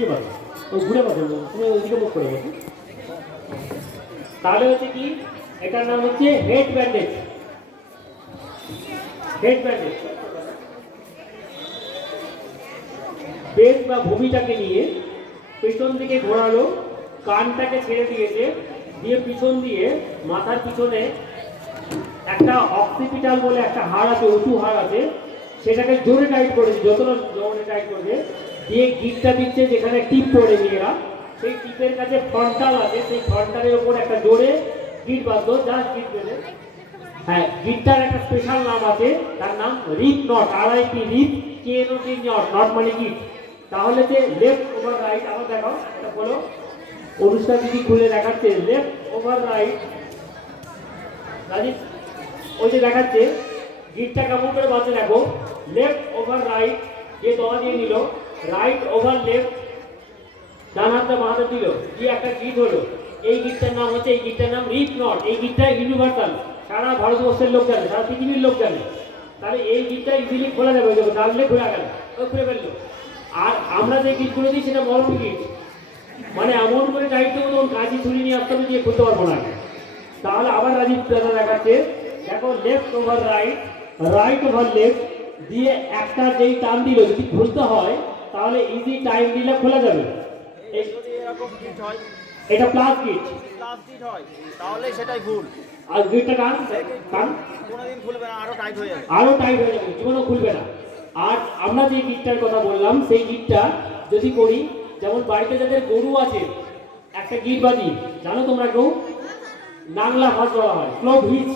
ঘুরিয়ে পাবে, ওই ঘুরে পাবে, তুমি ওইদিকে মুখ করে বসো। তাহলে হচ্ছে কি, এটার নাম হচ্ছে হেড ব্যান্ডেজ। হেড ব্যান্ডেজ বেদ বা ভূমিটাকে নিয়ে পেছন দিকে ঘোরালো, কানটাকে ছেড়ে দিয়েছে, দিয়ে পিছন দিয়ে মাথার পিছনে একটা অক্সিপিটাল বলে একটা হাড় আছে, উঁচু হাড় আছে, সেটাকে জোরে টাইট করেছে, যতটা জোরে টাইট করেছে, দিয়ে গিটটা দিচ্ছে যেখানে টিপ পড়ে মেয়েরা, সেই টিপের কাছে ফ্রন্টাল আছে, সেই ফ্রন্টালের ওপর একটা জোরে গিট বাঁধলো, যা গিট বেঁধে। হ্যাঁ, গিটটার একটা স্পেশাল নাম আছে, তার নাম rip knot, RIP rip, KNOT knot, knot মানে গিট। তাহলে যে লেফট ওভার রাইট, আবার দেখাও, এটা বলো, অনুষ্ঠান যদি খুলে দেখাচ্ছে লেফট ওভার রাইট, রাজীব ওই যে দেখাচ্ছে গিটটা কেমন করে বাজে দেখো, লেফট ওভার রাইট, যে দমা দিয়ে নিল, রাইট ওভার লেফট, ডান হাতটা বাঁ হাতে দিল, দিয়ে একটা গিট হলো। এই গিটটার নাম হচ্ছে, এই গিটটার নাম রিপ নট। এই গিটটা ইউনিভার্সাল, সারা ভারতবর্ষের লোক জানে, সারা পৃথিবীর লোক জানে। তাহলে এই গিটটা ইজিলি খোলা যাবে, দেখো ডাললে ঘুরে গেল, ওই খুলে ফেললো। আর আমরা যে গিটগুলো দিই সেটা মরম গিট, মানে এমন করে টাইট দেবো তখন কাঁচি ছুরি নিয়ে আসতে হবে, দিয়ে খুলতে পারবো না। তাহলে আবার রাজীব দাদা দেখাচ্ছে, দেখো left over right, right over left, দিয়ে একটা যেই টান দিল যদি খুলতে হয় তাহলে ইজি টাইম দিলে খোলা যাবে। এটা প্লাস গিট, তাহলে সেটাই ভুল। আর গিটটা টান টান কোনোদিন খুলবে না, আরো টাইট হয়ে যাবে। আরো টাইট হয়ে যাবে, জীবনও খুলবে না। আর আমরা যে গিটটার কথা বললাম সেই গিটটা যদি করি, যেমন বাড়িতে যাদের গরু আছে একটা গিট বাঁধি, জানো তোমরা কেউ, নাংলা ভাঁজ বলা হয়, ক্লোভ হিচ।